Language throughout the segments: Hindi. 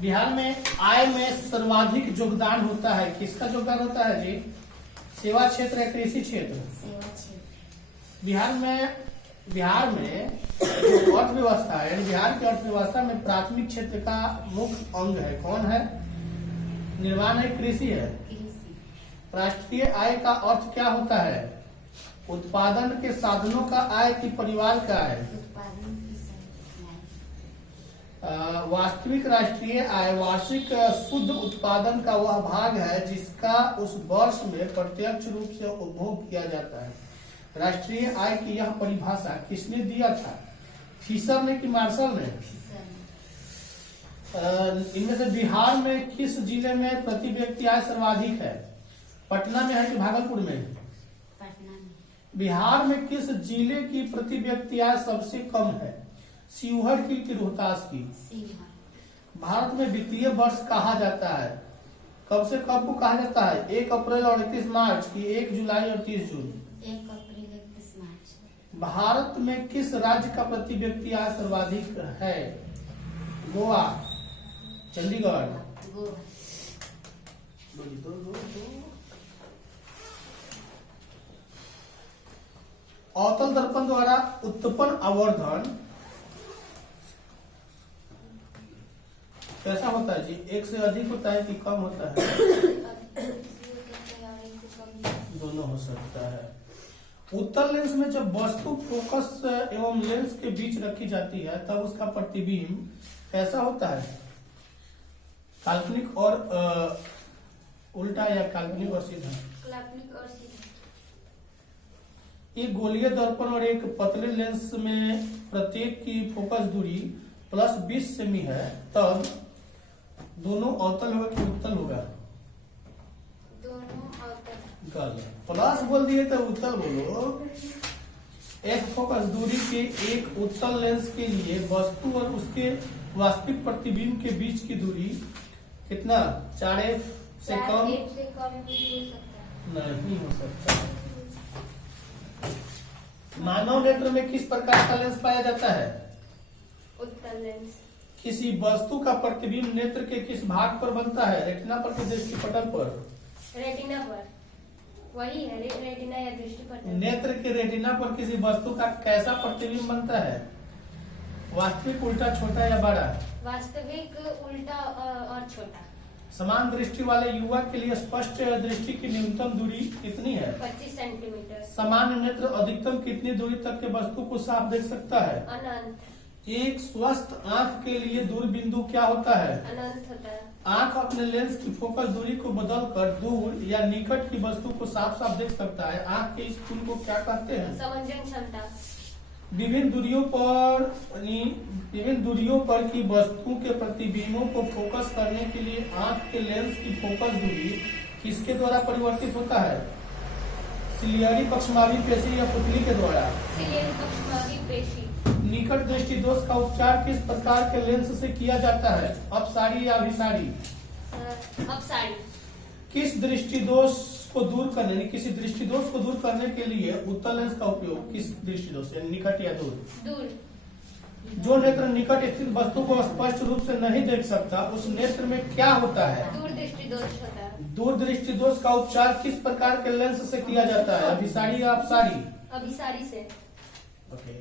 बिहार में आय में सर्वाधिक योगदान होता है, किसका योगदान होता है जी? सेवा क्षेत्र या कृषि क्षेत्र? सेवा क्षेत्र। बिहार में जो अर्थव्यवस्था है, यानी बिहार की अर्थव्यवस्था में प्राथमिक क्षेत्र का मुख्य अंग है, कौन है? निर्माण है, कृषि है। कृषि। राष्ट्रीय आय का अर्थ क्या होता है? उत्पादन के साधनों का आय कि परिवार का आय? उत्पादन की संख्या। वास्तविक राष्ट्रीय आय वार्षिक शुद्ध उत्पादन का वह भाग है जिसका उस वर्ष में प्रत्यक्ष रूप से उपभोग किया जाता है। राष्ट्रीय आय की यह परिभाषा किसने दिया था? फिशर ने कि मार्शल ने? इनमें से बिहार में किस जिले में प्रति व्यक्ति आय सर्वाधिक है? पटना में है कि भागलपुर में? पटना में। बिहार में किस जिले की प्रति व्यक्ति आय सबसे कम है? शिवहर की कि रोहतास की? शिवहर। भारत में वित्तीय वर्ष कहा जाता है, कब से कब को कहा जाता है? 1 अप्रैल और 31 मार्च की, 1 जुलाई और 30 जून? 1 अप्रैल 31 मार्च। भारत में किस राज्य का प्रति व्यक्ति आय सर्वाधिक है? गोवा, चंडीगढ़? गोवा। अवतल दर्पण द्वारा उत्पन्न आवर्धन कैसा होता है जी? 1 से अधिक होता है कि कम होता है? दोनों हो सकता है। उत्तल लेंस में जब वस्तु फोकस एवं लेंस के बीच रखी जाती है तब उसका प्रतिबिंब कैसा होता है? काल्पनिक और उल्टा या काल्पनिक और सीधा? काल्पनिक और सीधा। एक गोलीय दर्पण और एक पतले लेंस में प्रत्येक की फोकस दूरी +20 सेमी है, तब दोनों अवतल होगा कि उत्तल होगा? दोनों अवतल। गलत। प्लस बोल दिए तो उत्तल बोलो। एक फोकस दूरी के एक उत्तल लेंस के लिए वस्तु और उसके वास्तविक प्रतिबिंब के बीच की दूरी कितना? 4f से कम? 1 से कम भी हो सकता है। नहीं हो सकता। मानव नेत्र में किस प्रकार का लेंस पाया जाता है? उत्तल लेंस। किसी वस्तु का प्रतिबिंब नेत्र के किस भाग पर बनता है? रेटिना पर कि दृष्टिपटल पर? रेटिना पर। वही है रेटिना या दृष्टिपटल। नेत्र के रेटिना पर किसी वस्तु का कैसा प्रतिबिंब बनता है? वास्तविक, उल्टा, छोटा या बड़ा? वास्तविक, उल्टा और छोटा। समान दृष्टि वाले युवा के लिए स्पष्ट दृष्टि की न्यूनतम दूरी कितनी है? 25 सेंटीमीटर। सामान्य नेत्र अधिकतम कितनी दूरी तक के वस्तु को साफ देख सकता है? अनंत। एक स्वस्थ आंख के लिए दूर बिंदु क्या होता है? अनंत होता है। आंख अपने लेंस की फोकस दूरी को बदलकर दूर या निकट की वस्तु को साफ साफ देख सकता है। आंख के इस गुण को क्या कहते हैं? समंजन क्षमता। विभिन्न दूरियों पर की वस्तु के प्रतिबिंबों को फोकस करने के लिए आंख के लेंस की फोकस दूरी किसके द्वारा परिवर्तित होता है? सिलियरी पक्षमावी पेशी या पुतली के द्वारा? सिलियरी पक्षमावी पेशी। निकट दृष्टि दोष का उपचार किस प्रकार के लेंस से किया जाता है? अपसारी या अभिसारी? अपसारी। किस दृष्टि दोष को दूर करने, किसी दृष्टि दोष को दूर करने के लिए उत्तल लेंस का उपयोग किस दृष्टि दोष, यानी निकट या दूर? दूर। जो नेत्र निकट स्थित वस्तु को स्पष्ट रूप से नहीं देख सकता, उस नेत्र में क्या होता है? दूर दृष्टि दोष होता है। दूर दृष्टि दोष का उपचार किस प्रकार के लेंस से किया जाता है? अभिसारी या अपसारी? अभिसारी से। ओके।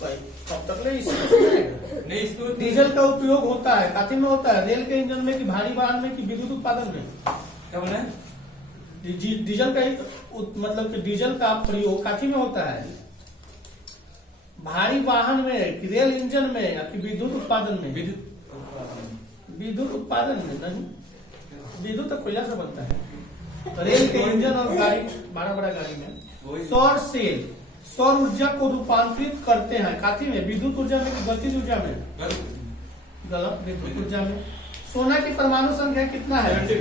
कब तक नहीं? डीजल का उपयोग होता है, काफी में होता है, रेल के इंजन में कि भारी वाहन में कि विद्युत उत्पादन में? क्या बोले? डीजल का मतलब कि डीजल का प्रयोग काफी में होता है, भारी वाहन में कि रेल इंजन में या कि विद्युत उत्पादन में? विद्युत उत्पादन में नहीं, विद्युत तो कोयला से बनता है। रेल के इंजन और गाड़ी, बड़ा बड़ा गाड़ी में सौर सेल सौर ऊर्जा को रूपांतरित करते हैं, काफी में विद्युत ऊर्जा में कि गतिज ऊर्जा में? गलत, विद्युत ऊर्जा में। सोना की परमाणु संख्या कितना है?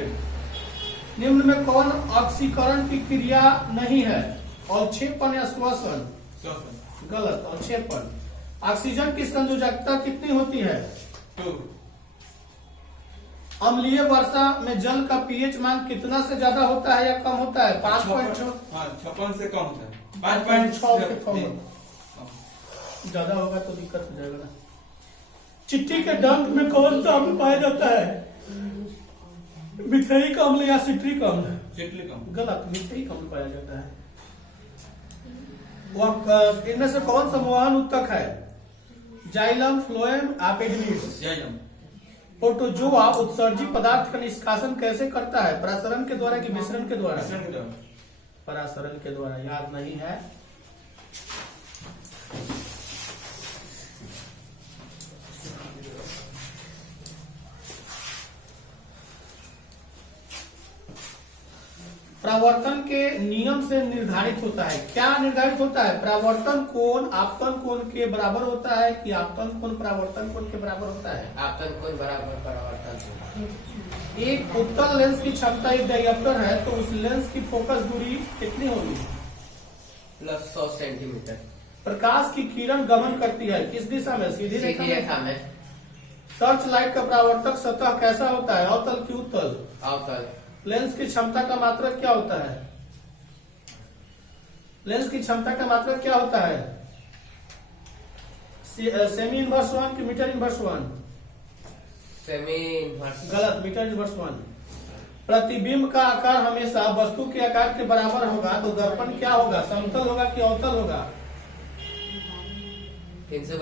निम्न में कौन ऑक्सीकरण की क्रिया नहीं है? अवक्षेपण या श्वसन? गलत, अवक्षेपण। ऑक्सीजन की संयोजकता कितनी होती है? अम्लीय वर्षा में जल का पीएच मान कितना से ज्यादा होता है या कम होता है? 5.6। 56 से कम होता है। 5.6 से कम होता है। ज्यादा होगा तो दिक्कत हो जाएगा ना। चिट्टी के डंक में कौन सा अम्ल पाया जाता है? मिथाइलिक अम्ल या सिट्रिक अम्ल? सिट्रिक अम्ल। गलत, मिथाइलिक अम्ल पाया जाता है। वह इनमें से कौन संवहन उत्तक है? Xylem, phloem, epidermis. Xylem. Protozoa उत्सर्जी पदार्थ का निष्कासन कैसे करता है? प्रसरण के द्वारा कि विसरण के द्वारा? मिश्रण के द्वारा। परासरण के द्वारा। याद नहीं है? परावर्तन के नियम से निर्धारित होता है। क्या निर्धारित होता है? परावर्तन कोण आपतन कोण के बराबर होता है कि आपतन कोण परावर्तन कोण के बराबर होता है? आपतन कोण बराबर परावर्तन कोण। एक उत्तल लेंस की क्षमता एक डायप्टर है तो उस लेंस की फोकस दूरी कितनी होगी? Plus 100 centimetre. प्रकाश की किरण गमन करती है किस दिशा में? सीधी रेखा में। सर्च लाइट का परावर्तक सतह कैसा होता है? अवतल की उत्तल? अवतल। लेंस की क्षमता का मात्रक क्या होता है? लेंस की क्षमता का मात्रक क्या होता है? सेमी इनवर्स 1 कि मीटर इनवर्स 1? Semi inverse. गलत, मीटर इनवर्स 1। प्रतिबिंब का आकार हमेशा वस्तु के आकार के बराबर होगा तो दर्पण क्या होगा? समतल होगा कि अवतल होगा? 300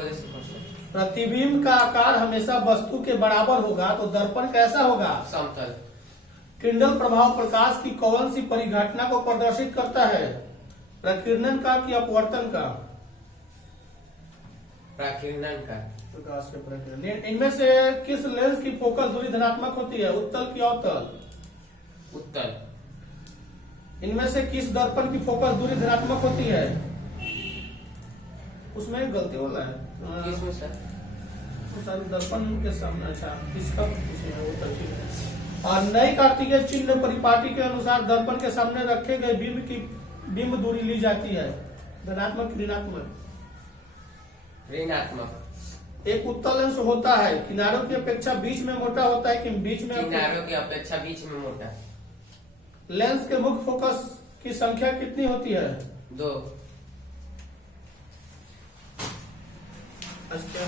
प्रतिबिंब का आकार हमेशा वस्तु के बराबर होगा तो दर्पण कैसा होगा? समतल। किंडल प्रभाव प्रकाश की कौन सी परिघटना को प्रदर्शित करता है? प्रकीर्णन का कि अपवर्तन का? प्रकीर्णन का। प्रकाश के प्रकीर्णन। इनमें से किस लेंस की फोकस दूरी धनात्मक होती है? उत्तल की अवतल? उत्तल। इनमें से किस दर्पण की फोकस दूरी धनात्मक होती है? उसमें गलती वाला है। किसमें सर? दर्पण के सामने। अच्छा, किसका वो तो ठीक है। और नई कार्तिकेय चिन्ह परिपाटी के अनुसार दर्पण के सामने रखे गए बिंब की बिंब दूरी ली जाती है धनात्मक ऋणात्मक? ऋणात्मक। एक उत्तल लेंस होता है किनारों की अपेक्षा बीच में मोटा होता है कि बीच में? किनारों की अपेक्षा बीच में मोटा। लेंस के मुख्य फोकस की संख्या कितनी होती है? 2। अच्छा।